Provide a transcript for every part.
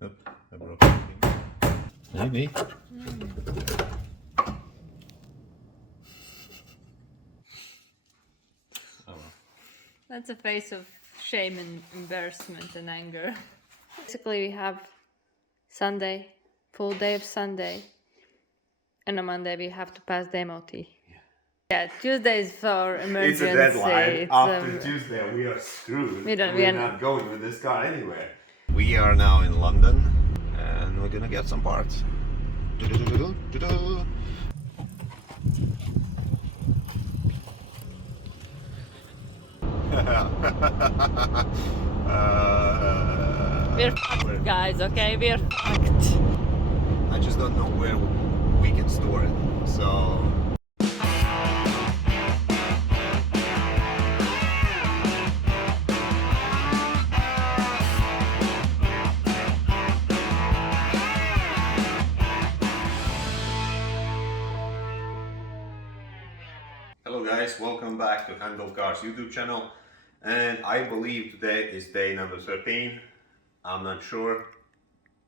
Yep, I broke everything. Maybe. Oh well. That's a face of shame and embarrassment and anger. Basically, we have Sunday, full day of Sunday, and on Monday we have to pass the MOT. Yeah, Tuesday is for emergency. It's a deadline. It's, After Tuesday, we are screwed. we We're are not going with this car anywhere. We are now in London, and we're gonna get some parts. We're fucked, guys, okay? We're fucked. I just don't know where we can store it. So. Hello guys, welcome back to Handle Cars YouTube channel, and I believe today is day number 13. I'm not sure,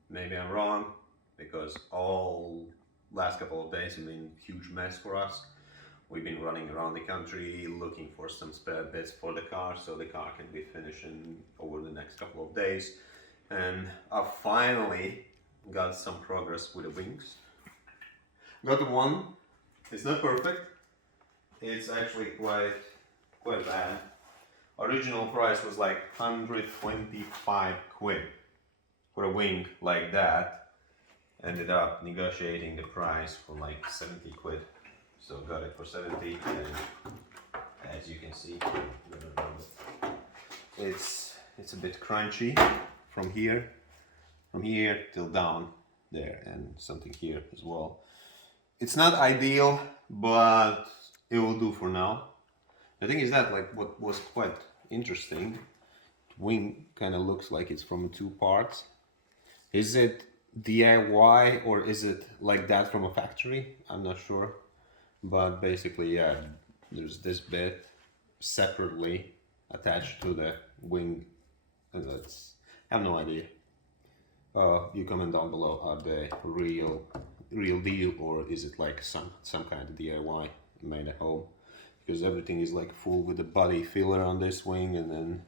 maybe I'm wrong, because all last couple of days have been a huge mess for us. We've been running around the country looking for some spare bits for the car so the car can be finished over the next couple of days, and I finally got some progress with the wings. Got one. It's not perfect. It's actually quite bad. Original price was like 125 quid for a wing like that. Ended up negotiating the price for like 70 quid. So got it for 70, and as you can see, it's a bit crunchy from here till down there, and something here as well. It's not ideal, but it will do for now. The thing is that, like, what was quite interesting, wing kind of looks like it's from two parts. Is it DIY or is it like that from a factory? I'm not sure, but basically, yeah, there's this bit separately attached to the wing, and that's, I have no idea. You comment down below, are they real deal, or is it like some kind of DIY made at home? Because everything is like full with the body filler on this wing, and then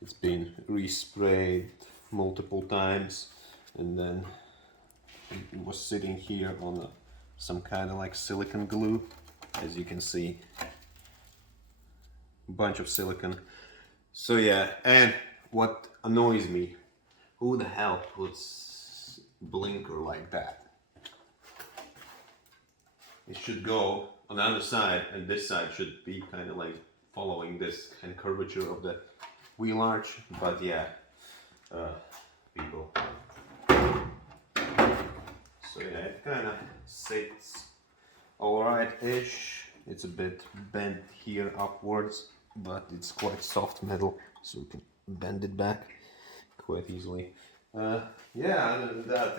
it's been resprayed multiple times, and then it was sitting here on some kind of like silicone glue, as you can see, a bunch of silicone. So yeah, and what annoys me, who the hell puts blinker like that? It should go on the other side, and this side should be kind of like following this kind of curvature of the wheel arch. But yeah, people. So yeah, it kind of sits alright-ish. It's a bit bent here upwards, but it's quite soft metal, so you can bend it back quite easily. Yeah, other than that,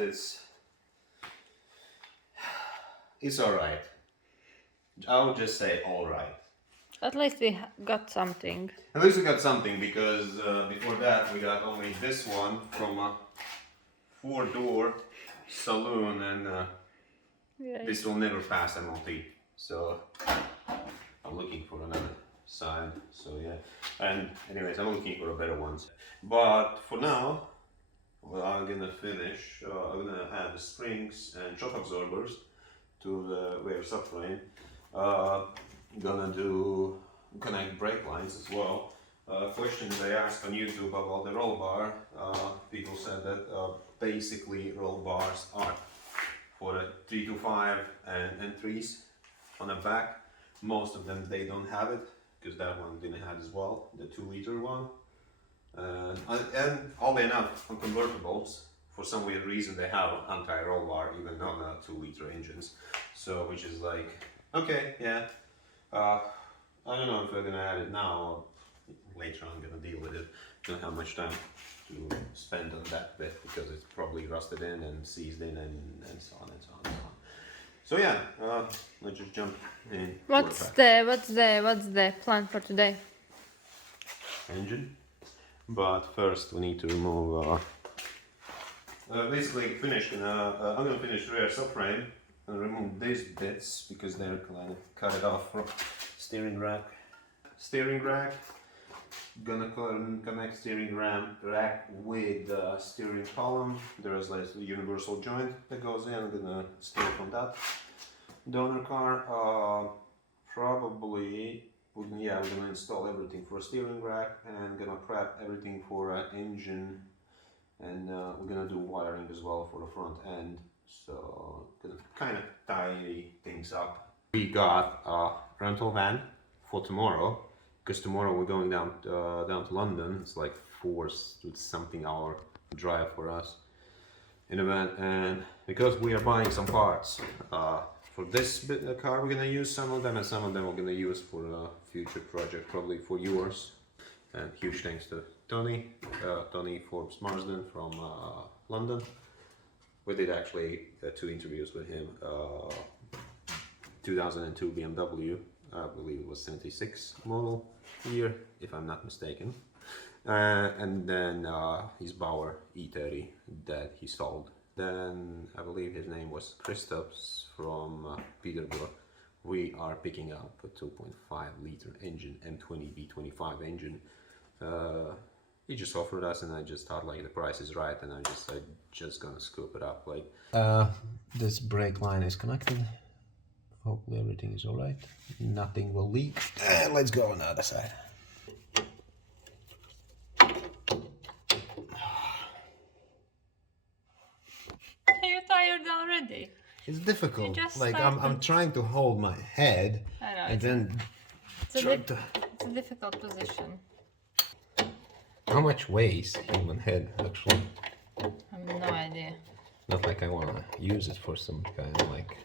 it's alright. I would just say alright. At least we got something. At least we got something, because before that we got only this one from a 4-door saloon, and Yeah. this will never pass MOT. So I'm looking for another side. So yeah, and anyways, I'm looking for a better ones. But for now, well, I'm gonna finish. I'm gonna add the springs and shock absorbers to the rear subframe. Gonna connect brake lines as well. Questions I asked on YouTube about the roll bar. People said that basically roll bars are for the 325 and 3s on the back. Most of them, they don't have it, because that one didn't have as well, the 2-liter one. And oddly enough, on convertibles, for some weird reason, they have anti-roll bar even on 2-liter engines. So, which is like, okay, yeah. I don't know if we're gonna add it now or later on. I'm gonna deal with it. Don't have much time to spend on that bit, because it's probably rusted in and seized in, and so on and so on and so on. So yeah, let's just jump in. What's the plan for today? Engine. But first we need to remove basically finished, and I'm gonna finish rear subframe and remove these bits because they're kind of cut it off from steering rack. Steering rack. Gonna connect steering rack with steering column. There is like a universal joint that goes in. I'm gonna steer from that. Donor car. Probably. Yeah, we're gonna install everything for a steering rack and gonna prep everything for engine. And we're gonna do wiring as well for the front end, so gonna kind of tidy things up. We got a rental van for tomorrow, because tomorrow we're going down to London. It's like 4 something hour drive for us in a van, and because we are buying some parts for this car, we're gonna use some of them, and some of them we're gonna use for a future project, probably for yours. And huge thanks to Tony Forbes Marsden from London. We did actually 2 interviews with him. 2002 BMW, I believe it was 76 model year, if I'm not mistaken. And then his Bauer E30 that he sold. Then I believe his name was Christophs from Peterborough. We are picking up a 2.5 liter engine, M20 B25 engine. He just offered us, and I just thought like the price is right, and I just gonna scoop it up. Like this brake line is connected. Hopefully everything is all right. Nothing will leak. Let's go on the other side. Are you tired already? It's difficult. You just Like started. I'm trying to hold my head, I know. and then It's a difficult position. How much weighs human head actually? I have no idea. Not like I want to use it for some kind of like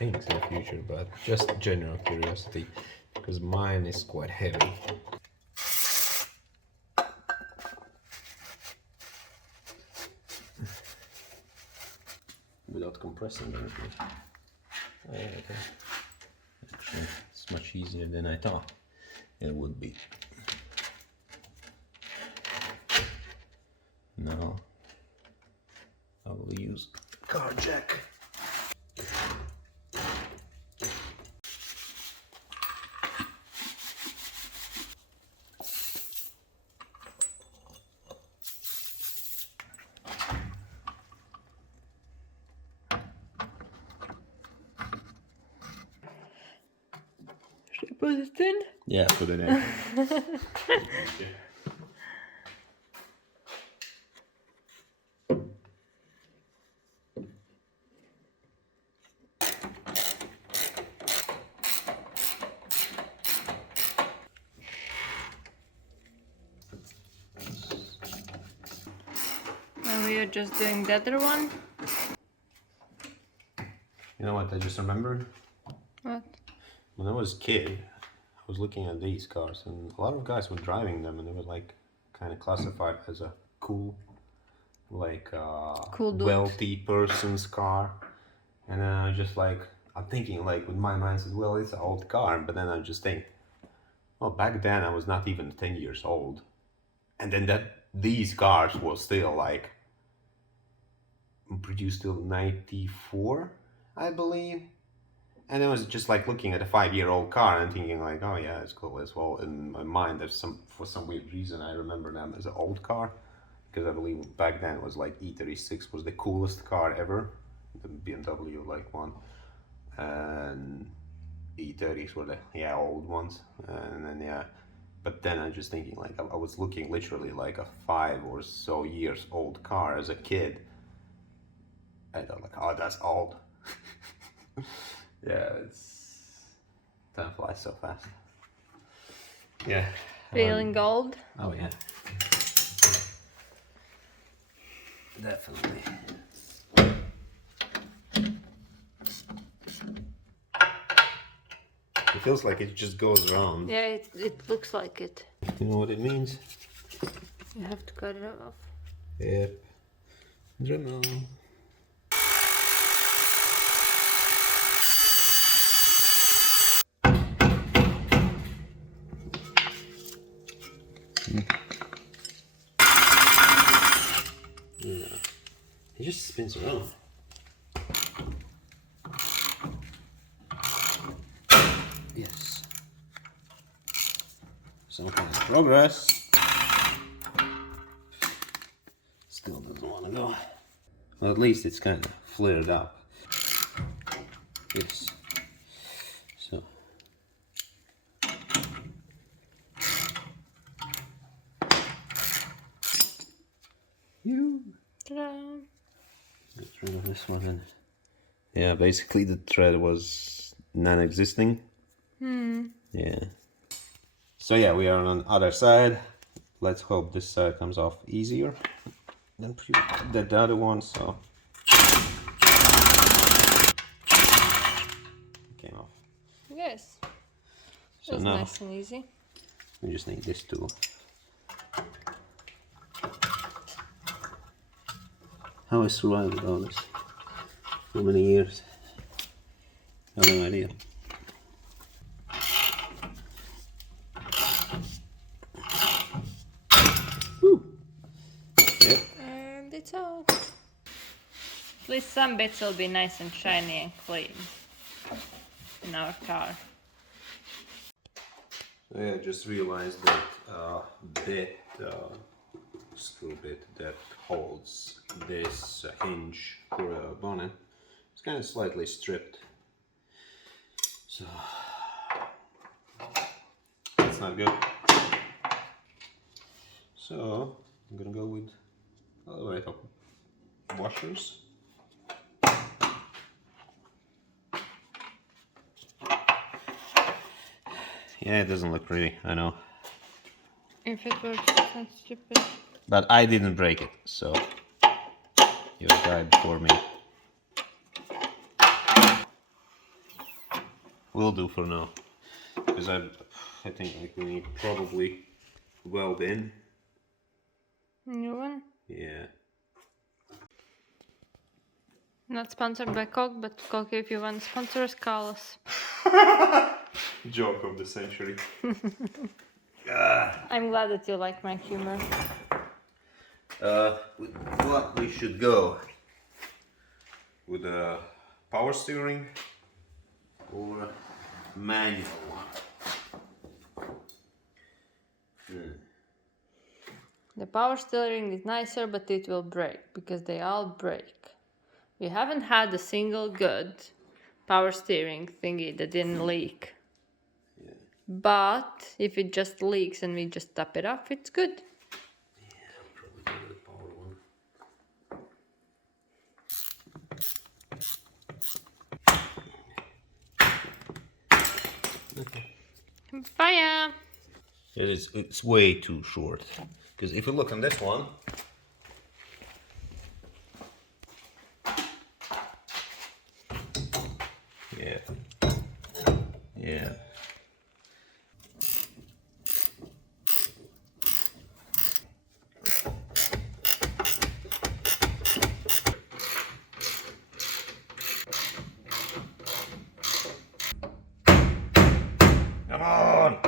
things in the future, but just general curiosity, because mine is quite heavy. Without compressing anything. Oh, okay. Actually, it's much easier than I thought it would be. Now I will use car jack. Should I put it in? Yeah, put it in. And we are just doing the other one. You know what I just remembered? What? When I was a kid, I was looking at these cars, and a lot of guys were driving them, and they were like kind of classified as a cool, like Cool dude. wealthy person's car. And then I just like, I'm thinking like with my mind says, well, it's an old car, but then I just think, well, back then I was not even 10 years old, and then these cars were still like produced till 94, I believe. And I was just like looking at a 5-year-old car and thinking like, oh yeah, it's cool as well. In my mind, for some weird reason, I remember them as an old car, because I believe back then it was like E36 was the coolest car ever, the BMW like one, and E30s were the old ones. And then but then I'm just thinking like I was looking literally like a 5 or so years old car as a kid. I thought like, oh, that's old. Yeah, time flies so fast. Yeah. Feeling gold? Oh yeah. Definitely. It feels like it just goes around. Yeah, it looks like it. You know what it means? You have to cut it off. Yep. Dremel. It just spins around. Yes. Some kind of progress. Still doesn't want to go. Well, at least it's kind of flared up. Yes. So. Ta-da. Get rid of this one then. Yeah, basically the thread was non-existing. Yeah. So yeah, we are on the other side. Let's hope this side comes off easier than the other one. So came off. Yes. So That's now nice and easy. we just need this tool. How I survived with all this? So many years. I have no idea. Woo. Yep. And it's all. At least some bits will be nice and shiny and clean in our car. Yeah, I just realized that screw bit that holds this hinge for a bonnet, it's kind of slightly stripped. So that's not good. So I'm gonna go with washers. Yeah, it doesn't look pretty, I know. If it works, it's not stupid. But I didn't break it, so your guide for me. Will do for now. Because I think like we need probably weld in. New one? Yeah. Not sponsored by Coke, but Coke, if you want sponsors, call us. Joke of the century. I'm glad that you like my humor. With what we should go? With a power steering or manual one? The power steering is nicer, but it will break because they all break. We haven't had a single good power steering thingy that didn't leak. Yeah. But if it just leaks and we just top it off, it's good. Yeah, I'll probably go with the power one. Okay. Fire! It's way too short. Because if you look on this one, yeah. Yeah. Come on!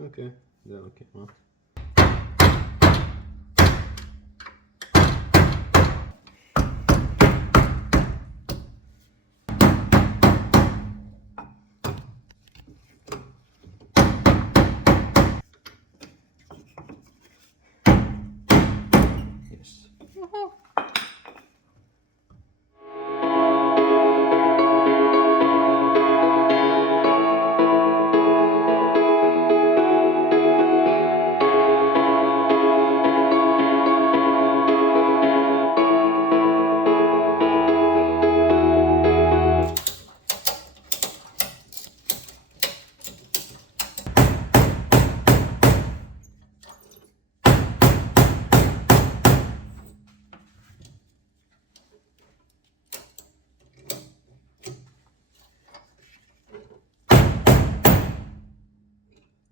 Okay, yeah, okay, well. Yes. Woohoo.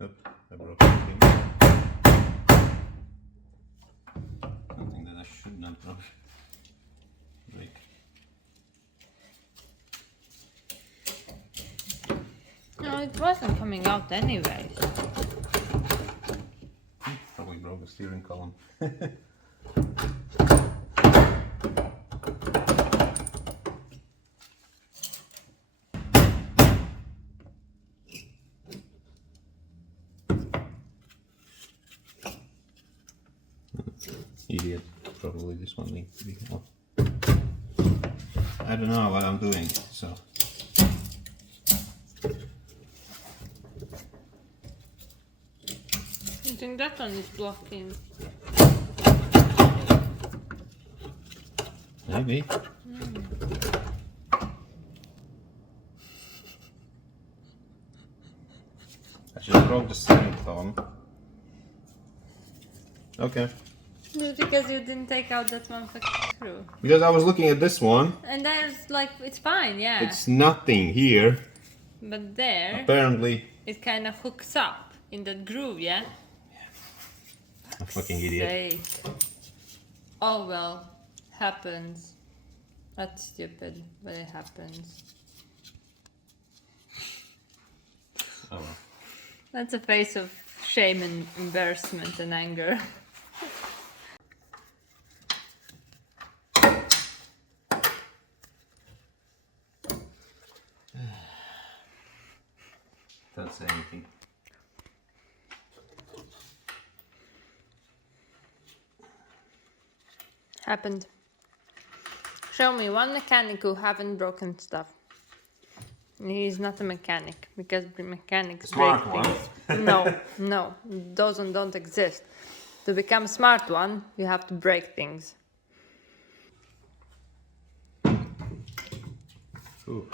Oop, I broke something. Something that I should not break. No, it wasn't coming out anyways. Probably broke this. steering column. Idiot. Probably this one needs to be off. I don't know what I'm doing, so. I think that one is blocking. Maybe. I just broke the steering column. Okay. Just because you didn't take out that one screw. Because I was looking at this one. And there's like, it's fine, yeah. It's nothing here. But there, Apparently. it kind of hooks up in that groove, yeah? A fucking idiot. Sake. Oh well, happens. That's stupid, but it happens. Oh well. That's a face of shame and embarrassment and anger. Don't say anything. Happened. Show me one mechanic who haven't broken stuff. He's not a mechanic because the mechanics Smart break one. things. No, those don't exist. To become a smart one, you have to break things. Ooh.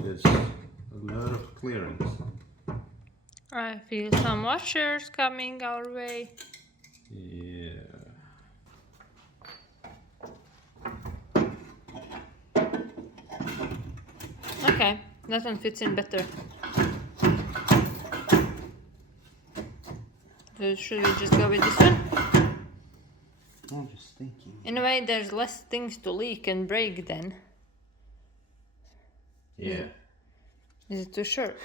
There's a lot of clearance. I feel some washers coming our way. Yeah. Okay, that one fits in better. So should we just go with this one? I'm just thinking. In a way, there's less things to leak and break then. Yeah. Is it too short?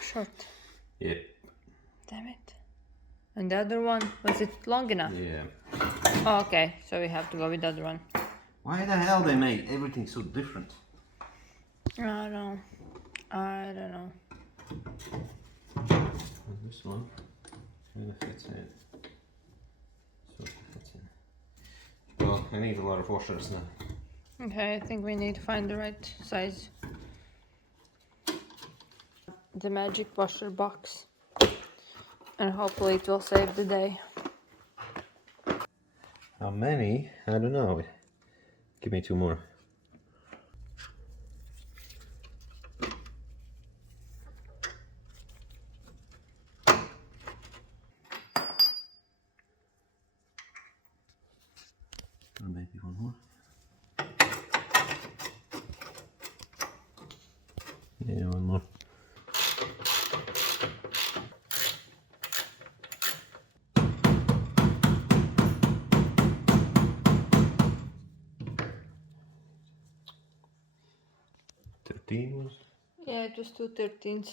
Yeah. Damn it. And the other one, was it long enough? Yeah. Oh, okay, so we have to go with the other one. Why the hell they made everything so different? I don't know. And this one kind of fits in. Sort of fits in. Well, I need a lot of washers now. Okay, I think we need to find the right size. The magic washer box. And hopefully it will save the day. How many? I don't know. Give me 2 more. Or maybe 1 more. Yeah, 1 more. Was? Yeah, it was 2/13.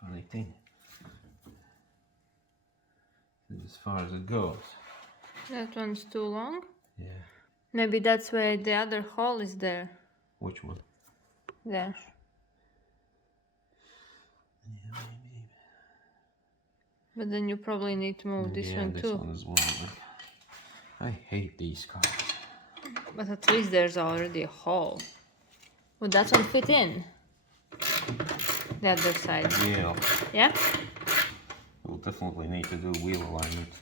Funny thing. As far as it goes. That one's too long. Yeah. Maybe that's why the other hole is there. Which one? There. Yeah, maybe. But then you probably need to move this one this too. one as well. I hate these cars. But at least there's already a hole. Would that one fit in? The other side. Yeah. Yeah? We'll definitely need to do wheel alignment.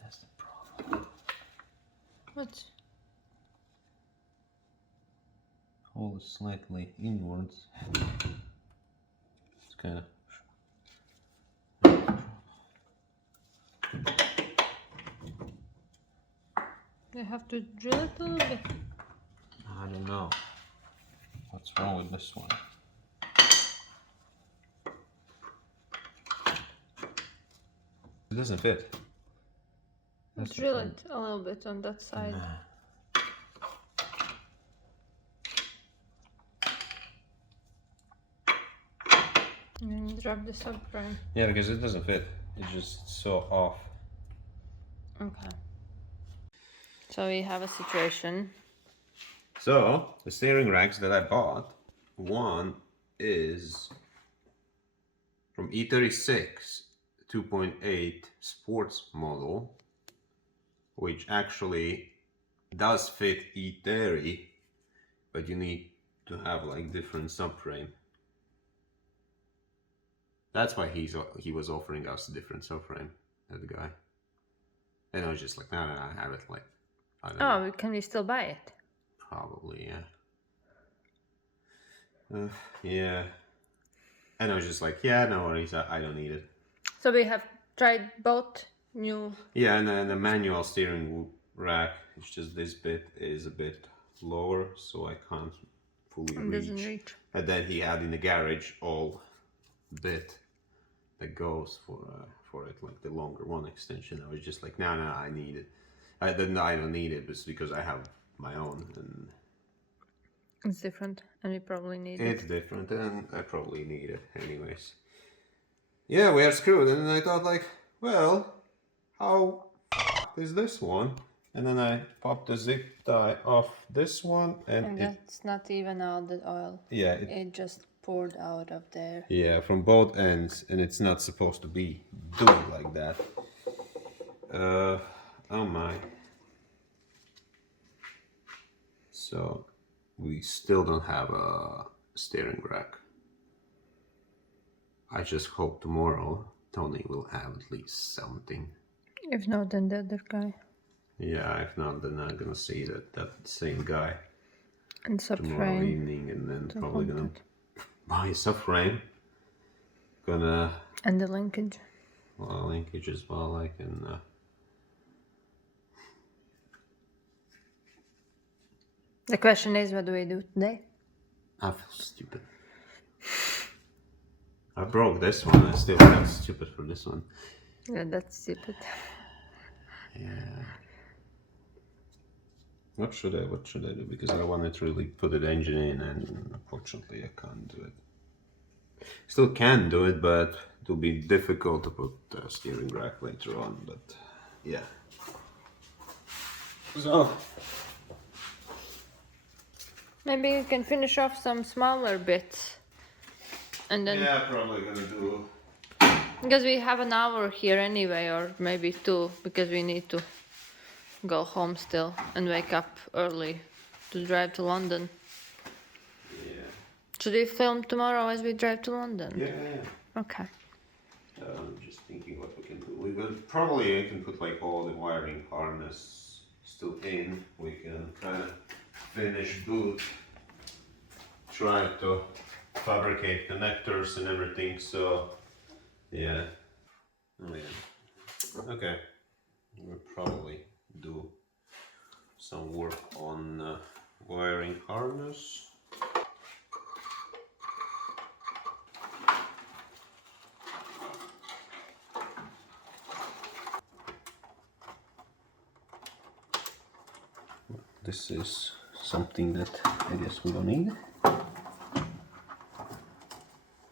That's the problem. What? Hole is slightly inwards. kind of. You have to drill it a little bit. I don't know. What's wrong with this one? It doesn't fit. That's Drill it a little bit on that side. And then drop the subframe. Yeah, because it doesn't fit. It's just so off. Okay. So we have a situation. So the steering racks that I bought, one is from E36 2.8 sports model, which actually does fit E30, but you need to have like different subframe. That's why he was offering us a different subframe, that guy. And I was just like, no, I have it. Like, I don't know. Can we still buy it? Probably, yeah. Yeah. And I was just like, yeah, no worries, I don't need it. So we have tried both new. Yeah, and then the manual steering rack, it's just this bit is a bit lower, so I can't fully reach. And then he had in the garage all bit that goes for it, like the longer one extension. I was just like, no, I need it. I don't need it, it's because I have my own, and it's different, and we probably need it. It's different, and I probably need it anyways. Yeah, we are screwed. And then I thought, like, well, how is this one? And then I popped the zip tie off this one, and that's not even out the oil. Yeah, it just poured out of there. Yeah, from both ends, and it's not supposed to be doing like that. Oh my. So we still don't have a steering rack. I just hope tomorrow Tony will have at least something. If not, then the other guy. Yeah, if not, then I'm gonna see that same guy and tomorrow evening, and then probably gonna buy a subframe. And the linkage. Well, linkage as well. I can. The question is, what do we do today? I feel stupid. I broke this one. I still feel stupid for this one. Yeah, that's stupid. Yeah. What should I do? Because I wanted to really put the engine in, and unfortunately I can't do it. Still can do it, but it will be difficult to put the steering rack later on. But yeah. So maybe you can finish off some smaller bits, and then. Yeah, probably gonna do. Because we have an hour here anyway, or maybe 2, because we need to go home still and wake up early to drive to London. Yeah. Should we film tomorrow as we drive to London? Yeah. Okay. I'm just thinking what we can do. We will probably I can put like all the wiring harness still in. We can kind of finish boot. Try to fabricate connectors and everything. So yeah. Oh yeah. Okay. We'll probably do some work on wiring harness. This is something that I guess we don't need.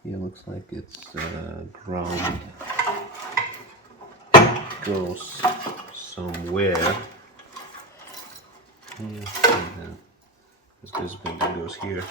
Here looks like it's ground. Goes somewhere. Yeah, and then this bit that goes here.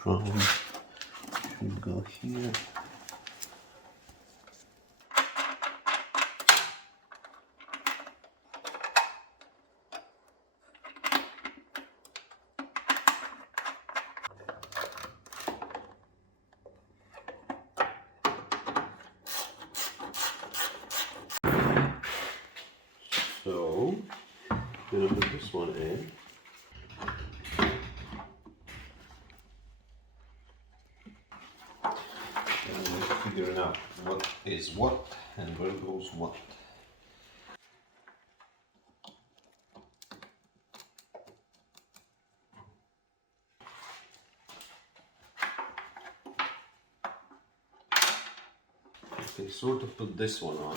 Probably should go here. So, gonna put this one in. And we're figuring out what is what and where goes what. Okay, sort of put this one on.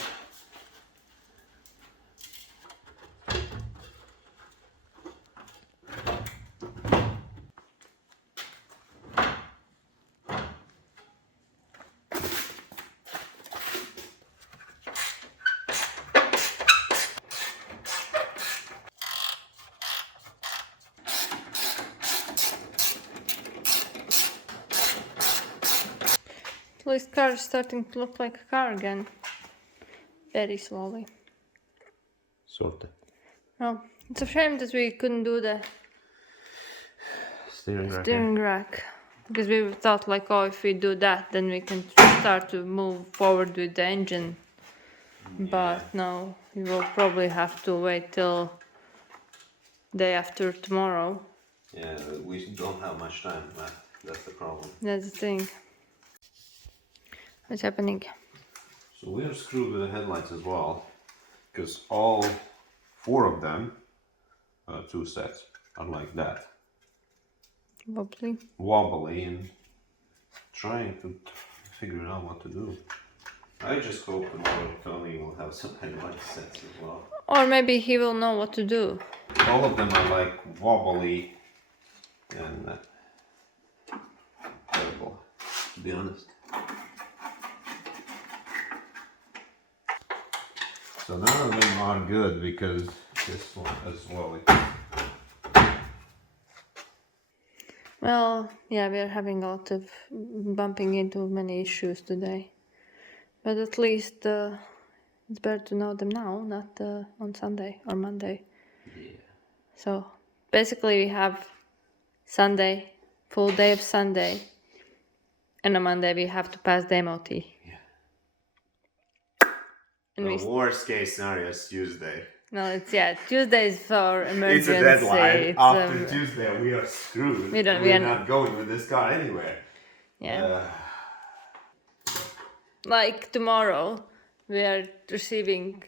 At least car is starting to look like a car again. Very slowly. Sort of. Well, it's a shame that we couldn't do the steering rack. Because we thought like, oh, if we do that, then we can start to move forward with the engine. Yeah. But no, we will probably have to wait till day after tomorrow. Yeah, we don't have much time, but that's the problem. That's the thing. What's happening? So we are screwed with the headlights as well, because all 4 of them, 2 sets, are like that. Wobbly, and trying to figure out what to do. I just hope tomorrow Tony will have some headlight sets as well. Or maybe he will know what to do. All of them are like wobbly and terrible, to be honest. So none of them are good because this one as well. Well, yeah, we are having a lot of bumping into many issues today. But at least it's better to know them now, not on Sunday or Monday. Yeah. So basically we have Sunday, full day of Sunday, and on Monday we have to pass the MOT. Yeah. And the worst case scenario is Tuesday. No, Tuesday is for emergency. It's a deadline. After Tuesday we are screwed. We're not going with this car anywhere. Yeah. Like tomorrow, we are receiving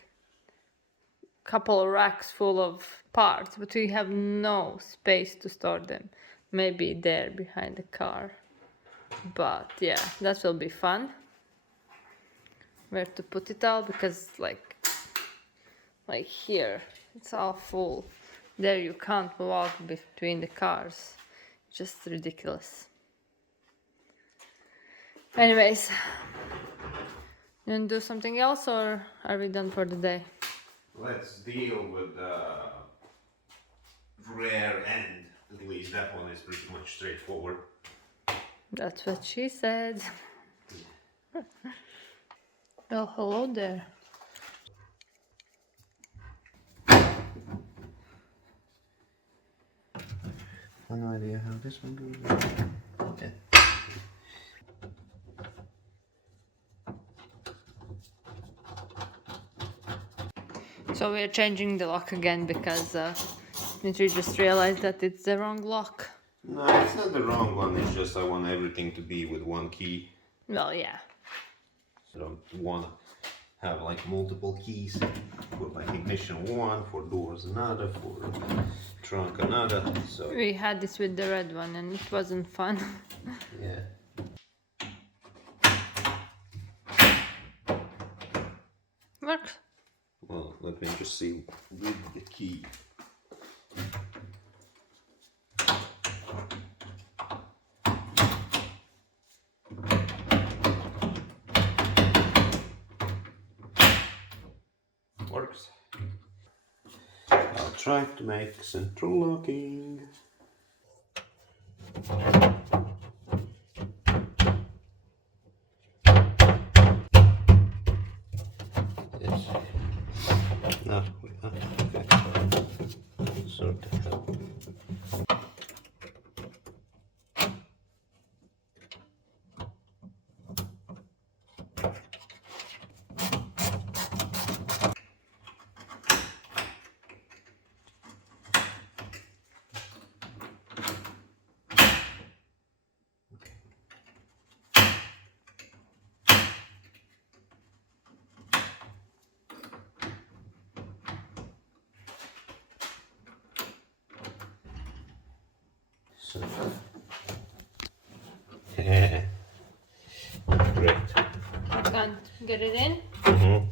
a couple of racks full of parts, but we have no space to store them. Maybe there behind the car. But yeah, that will be fun. Where to put it all, because like here, it's all full. There you can't walk between the cars. Just ridiculous. Anyways, you want to do something else, or are we done for the day? Let's deal with the rear end. At least that one is pretty much straightforward. That's what she said. Well, hello there. No idea how this one goes. Okay. So we're changing the lock again because Dmitry just realized that it's the wrong lock. No, it's not the wrong one. It's just I want everything to be with one key. Well, yeah. So I don't want to have like multiple keys. For like ignition one, for doors another, for trunk another. So we had this with the red one and it wasn't fun. Yeah. Works. Well, let me just see with the key. Works. I'll try to make central locking. Okay. Sort of. So, yeah, great. Can't get it in. Mm-hmm.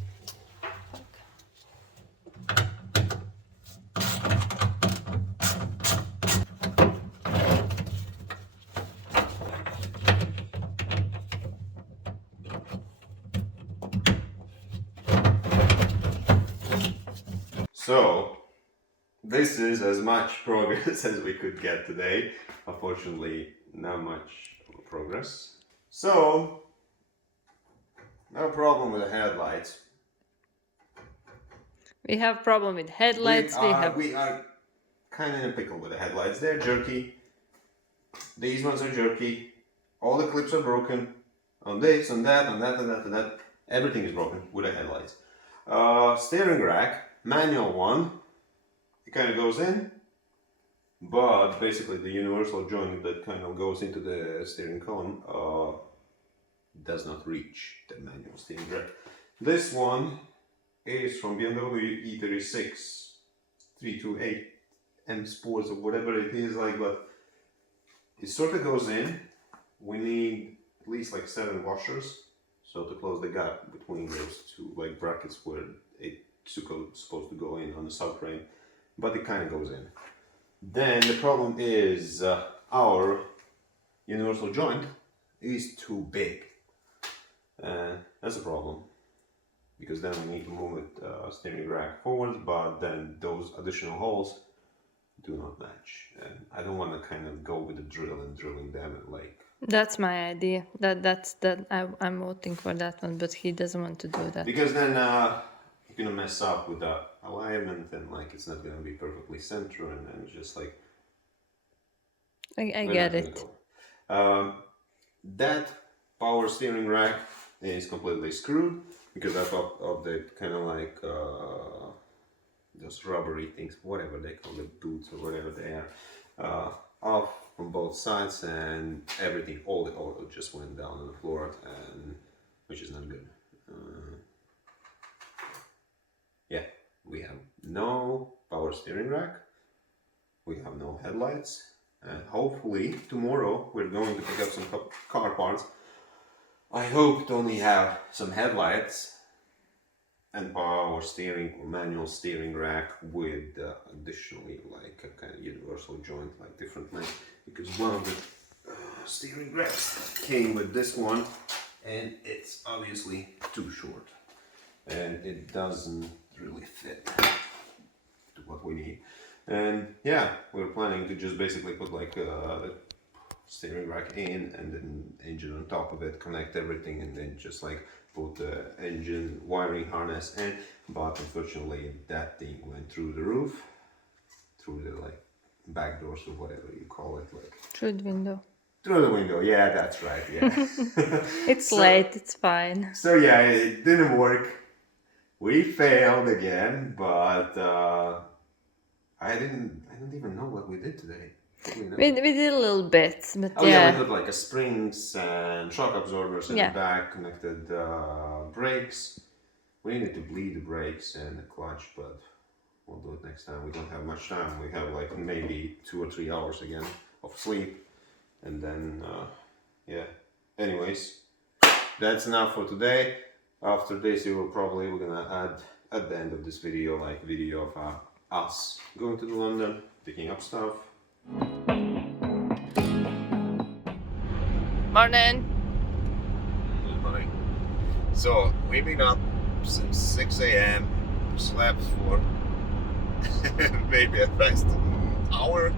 So, this is as much progress as we could get today. Unfortunately, not much progress. So, no problem with the headlights. We have problem with headlights. We are kind of in a pickle with the headlights. They're jerky. These ones are jerky. All the clips are broken. On this, on that, on that, on that, on that. Everything is broken with the headlights. Steering rack, manual one. It kind of goes in, but basically the universal joint that kind of goes into the steering column does not reach the manual steering rack. This one is from BMW E36 328 M Sports or whatever it is like, but it sort of goes in. We need at least like 7 washers, so to close the gap between those two like brackets where it's supposed to go in on the subframe, but it kind of goes in. Then the problem is our universal joint is too big. That's a problem, because then we need to move it steering rack forward, but then those additional holes do not match. And I don't want to kind of go with the drill and drilling them and like. That's my idea. I'm voting for that one, but he doesn't want to do that. Because then you're gonna mess up with the alignment and like it's not gonna be perfectly centered and then just like. I get it. That power steering rack is completely screwed because I thought of the kind of like those rubbery things, whatever they call it, boots or whatever they are, off from both sides, and everything, all the oil just went down on the floor, and which is not good. Yeah, we have no power steering rack, we have no headlights, and hopefully tomorrow we're going to pick up some car parts. I hope to only have some headlights and power steering or manual steering rack with additionally like a kind of universal joint, like different length, because one of the steering racks came with this one and it's obviously too short and it doesn't really fit to what we need. And yeah, we're planning to just basically put like the steering rack in and then engine on top of it, connect everything, and then just like put the engine wiring harness in. But unfortunately that thing went through the roof, through the like back doors or whatever you call it, like Through the window. through the window. Yeah, that's right. Yeah. It's late. It's fine. So yeah, it didn't work. We failed again, but I didn't even know what we did today. We did a little bit, but Oh yeah. yeah, we put like a springs and shock absorbers in the back, connected brakes. We needed to bleed the brakes and the clutch, but we'll do it next time. We don't have much time. We have like maybe 2 or 3 hours again of sleep, and then yeah. Anyways, that's enough for today. After this, we're gonna add at the end of this video like video of us going to London, picking up stuff. Morning. Good morning. So we've been up since 6 a.m. slept for maybe at best an hour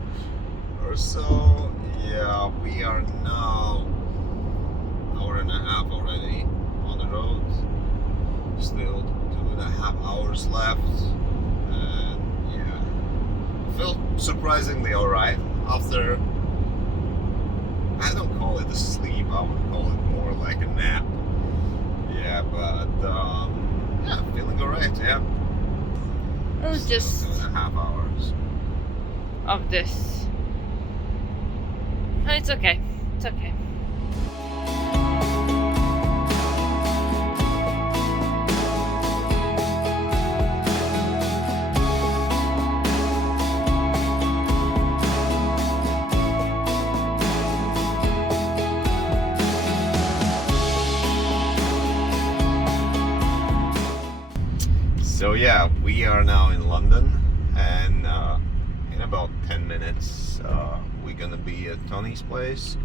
or so. Yeah, we are now hour and a half already on the road. Still 2.5 hours left. Yeah. Felt surprisingly alright after. I don't call it a sleep, I would call it more like a nap. Yeah, but yeah, feeling alright, yeah. It was Still just 2.5 hours. of this. It's okay. It's okay. So yeah, we are now in London, and in about 10 minutes we're gonna be at Tony's place,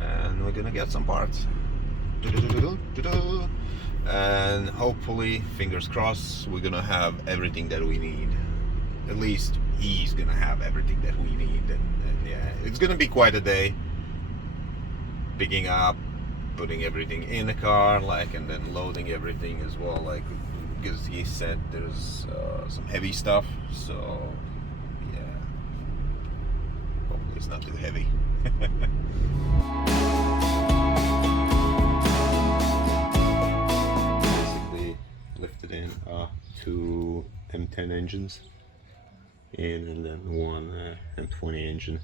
and we're gonna get some parts. And hopefully, fingers crossed, we're gonna have everything that we need. At least he's gonna have everything that we need, and yeah, it's gonna be quite a day. Picking up, putting everything in the car, like, and then loading everything as well, like, because he said there's some heavy stuff, so yeah, hopefully it's not too heavy. Basically lifted in two M10 engines and then one M20 engine,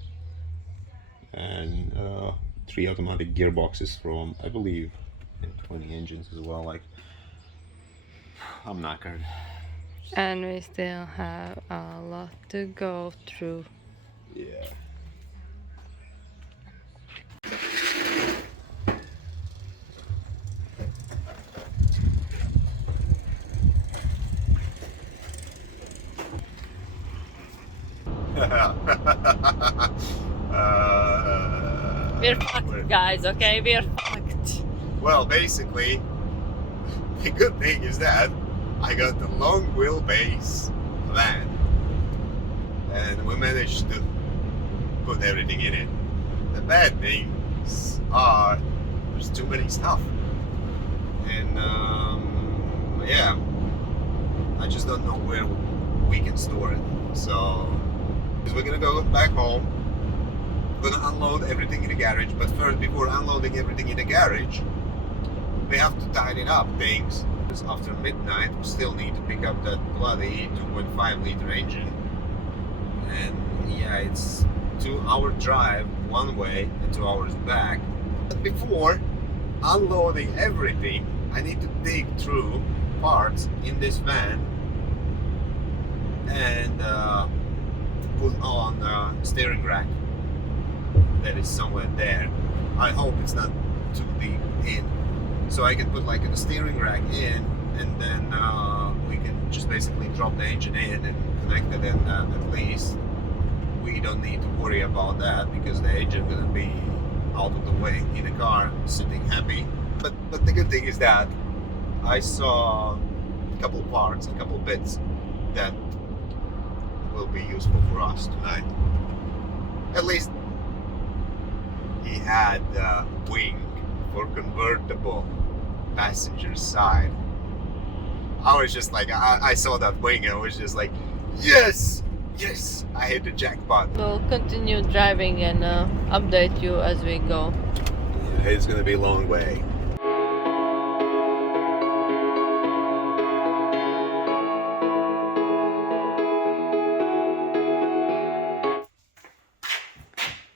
and 3 automatic gearboxes from, I believe, M20 engines as well. Like, I'm knackered. And we still have a lot to go through. Yeah. We're fucked, guys, okay? We're fucked. Well, basically, the good thing is that I got the long wheelbase van, and we managed to put everything in it. The bad things are there's too many stuff, and yeah, I just don't know where we can store it. So, because we're gonna go back home, we're gonna unload everything in the garage. But first, before unloading everything in the garage, we have to tidy up things. Because after midnight, we still need to pick up that bloody 2.5 liter engine. And yeah, it's 2-hour drive one way and 2 hours back. But before unloading everything, I need to dig through parts in this van and put on a steering rack that is somewhere there. I hope it's not too deep in, so I can put like a steering rack in, and then we can just basically drop the engine in and connect it, and at least we don't need to worry about that, because the engine gonna be out of the way in the car, sitting happy. But the good thing is that I saw a couple parts, a couple bits that will be useful for us tonight. At least he had a wing for convertible passenger side. I was just like, I saw that wing and I was just like, yes, yes, I hit the jackpot. We'll continue driving and update you as we go. It's gonna be a long way.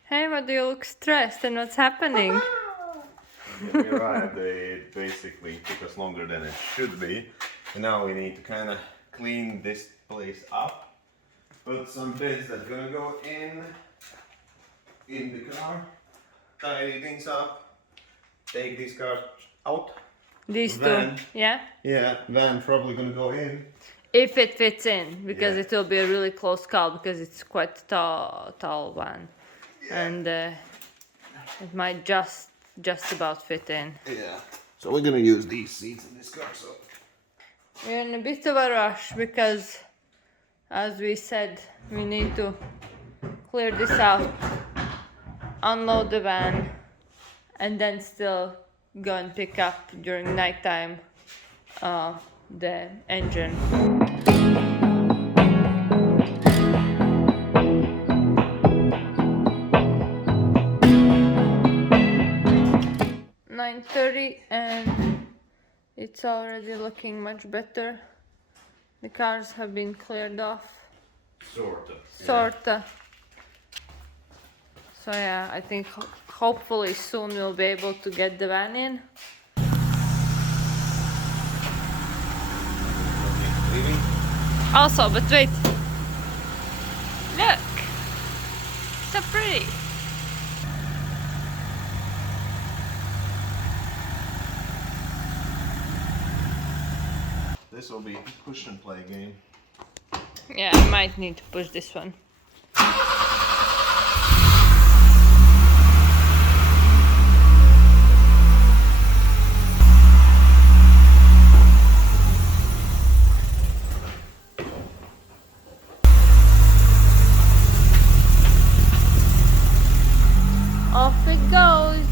Hey, but you look stressed, and what's happening? We arrived, it basically took us longer than it should be. And now we need to kind of clean this place up. Put some bits that are gonna go in the car. Tidy things up. Take these cars out. These Van. two, yeah? Yeah, van probably gonna go in. If it fits in, because Yeah. it will be a really close call, because it's quite tall one. And it might just about fit in. Yeah. So we're gonna use these seats in this car. So We're in a bit of a rush because, as we said, we need to clear this out, unload the van, and then still go and pick up during nighttime the engine. Saturday and it's already looking much better. The cars have been cleared off. Sorta. So yeah, I think hopefully soon we'll be able to get the van in. Leaving? Also, but wait. Look. So pretty. This will be push and play game. Yeah, I might need to push this one. Off it goes.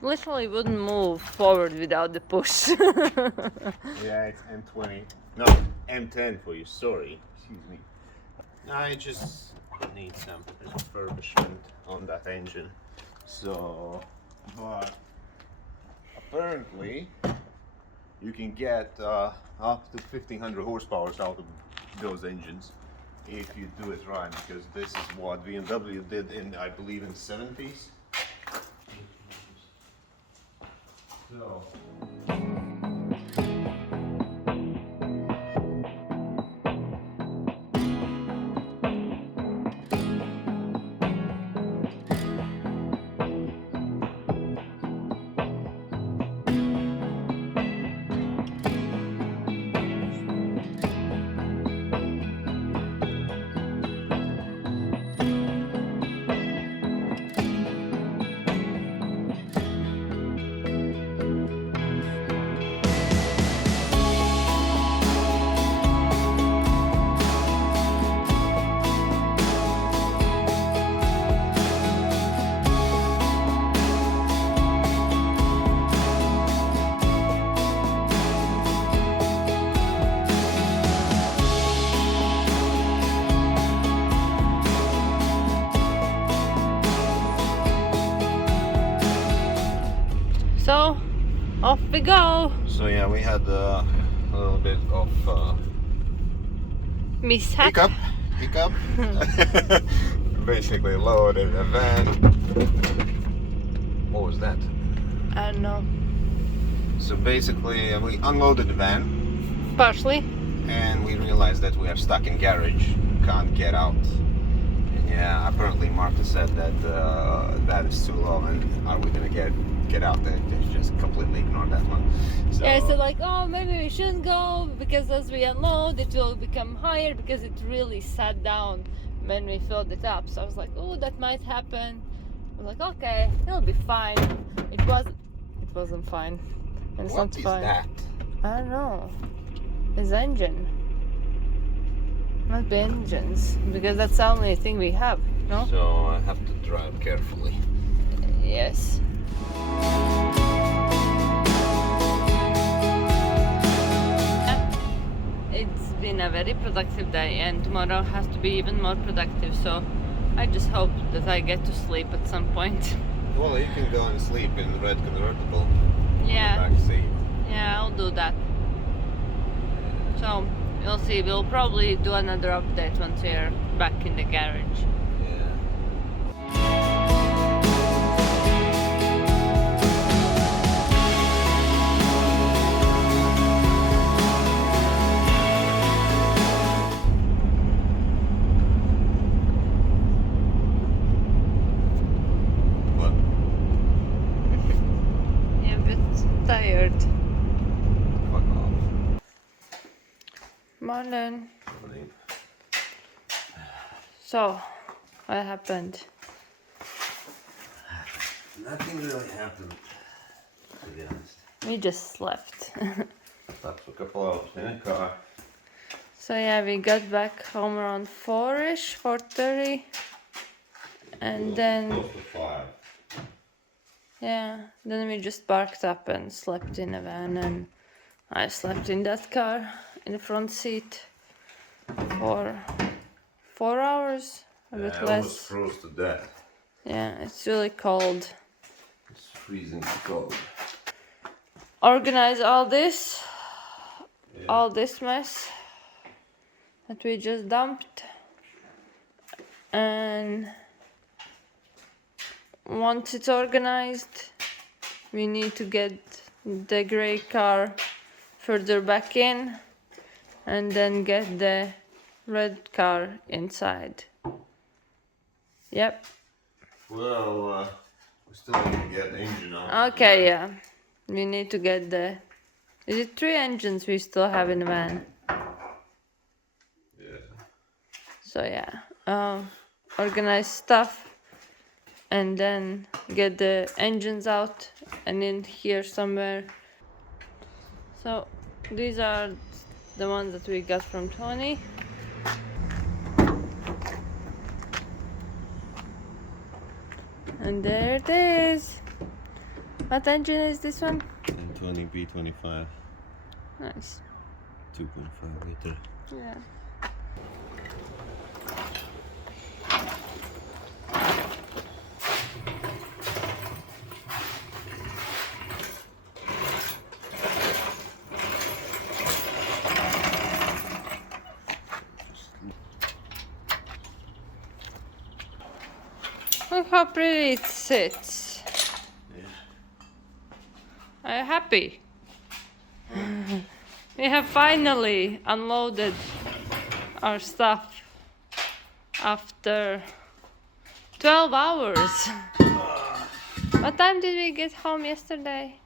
Literally wouldn't move forward without the push. Yeah, it's M20. No, M10 for you, sorry. Excuse me. I just need some refurbishment on that engine. So, but apparently you can get up to 1500 horsepower out of those engines if you do it right, because this is what BMW did in, I believe, in the 70s. So. So, off we go. So yeah, we had a little bit of Mishap. hiccup. Basically loaded a van. What was that? I don't know. So basically we unloaded the van Partially. and we realized that we are stuck in garage, can't get out. And yeah, apparently Marta said that that is too low and are we gonna get out there? Just completely ignore that one. So, Yeah, so like, oh, maybe we shouldn't go because as we unload, it will become higher because it really sat down when we filled it up. So I was like, oh, that might happen. I was like, okay, it'll be fine. It wasn't fine. And it's what not is fine. that? I don't know. His engine. Not the engines, because that's the only thing we have, no? So I have to drive carefully. Yes. It's been a very productive day and tomorrow has to be even more productive, so I just hope that I get to sleep at some point. Well, you can go and sleep in the red convertible. Yeah. On the back seat. Yeah, I'll do that. So, we'll see. We'll probably do another update once we're back in the garage. Yeah, a bit tired. Fuck off. Morning. So, what happened? Nothing really happened, to be honest. We just slept. Slept for a couple hours in a car. So yeah, we got back home around 4ish, 4:30. And then, Close to 5. yeah, then we just parked up and slept in a van, and I slept in that car in the front seat for 4 hours, a bit I almost less. froze to death. Yeah, it's really cold. It's freezing cold. organize all this mess that we just dumped, and once it's organized we need to get the gray car further back in and then get the red car inside. Yep. Well, we still need to get the engine out. Okay, yeah. We need to get the... Is it 3 engines we still have in the van? Yeah. So yeah, organize stuff and then get the engines out and in here somewhere. So these are the ones that we got from Tony. And there it is. What engine is this one? M20 B25, Nice. 2.5 liter. Yeah. Look how pretty it sits. Yeah. Are you happy? We have finally unloaded our stuff after 12 hours. What time did we get home yesterday?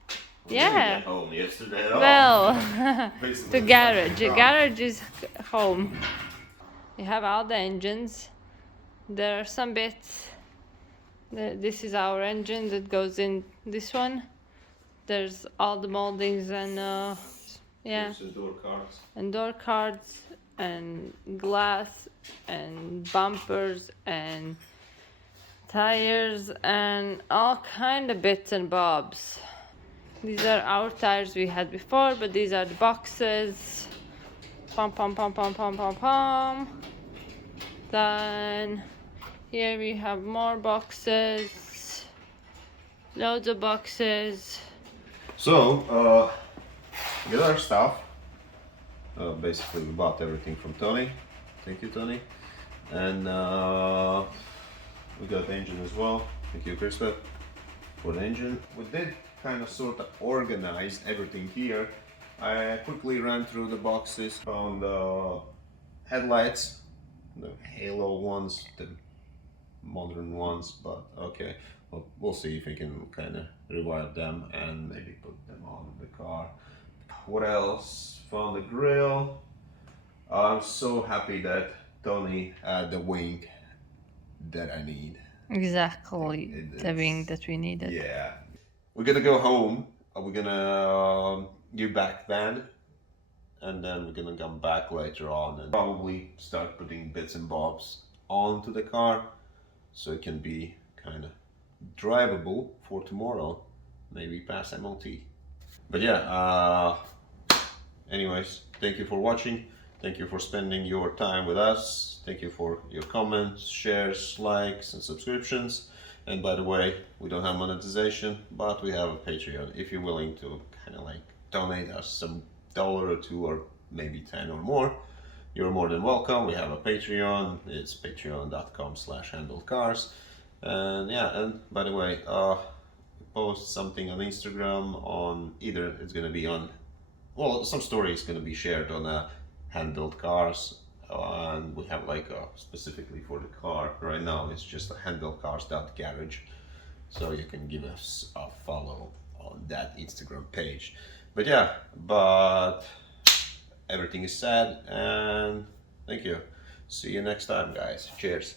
Yeah. Get home yesterday at all. Well, Basically, the garage. The gone. garage is home. We have all the engines. There are some bits. This is our engine that goes in this one. There's all the moldings and yeah, There's the door cards. and door cards and glass and bumpers and tires and all kind of bits and bobs. These are our tires we had before, but these are the boxes. Pom pom pom pom pom pom pom. Then here we have more boxes, loads of boxes. So, we got our stuff. Basically, we bought everything from Tony. Thank you, Tony. And we got the engine as well. Thank you, Krista, for the engine. We did kind of sort of organize everything here. I quickly ran through the boxes, found the headlights, the halo ones, the modern ones, but okay, we'll see if we can kind of revive them and maybe put them on the car. What else? Found the grill. I'm so happy that Tony had the wing that I need. Exactly, the wing that we needed. Yeah. We're gonna go home. We're gonna give back van, and then we're gonna come back later on and probably start putting bits and bobs onto the car so it can be kind of drivable for tomorrow, maybe pass MOT. But yeah, anyways, thank you for watching. Thank you for spending your time with us. Thank you for your comments, shares, likes, and subscriptions. And by the way, we don't have monetization, but we have a Patreon. If you're willing to kind of like donate us some $1 or $2 or maybe 10 or more, you're more than welcome. We have a Patreon. It's patreon.com/handledcars. And yeah, and by the way, post something on Instagram on either it's gonna be on, well, some story is gonna be shared on handled cars, and we have like specifically for the car right now. It's just a handledcars.garage, so you can give us a follow on that Instagram page. But yeah, but everything is said, and thank you. See you next time, guys. Cheers.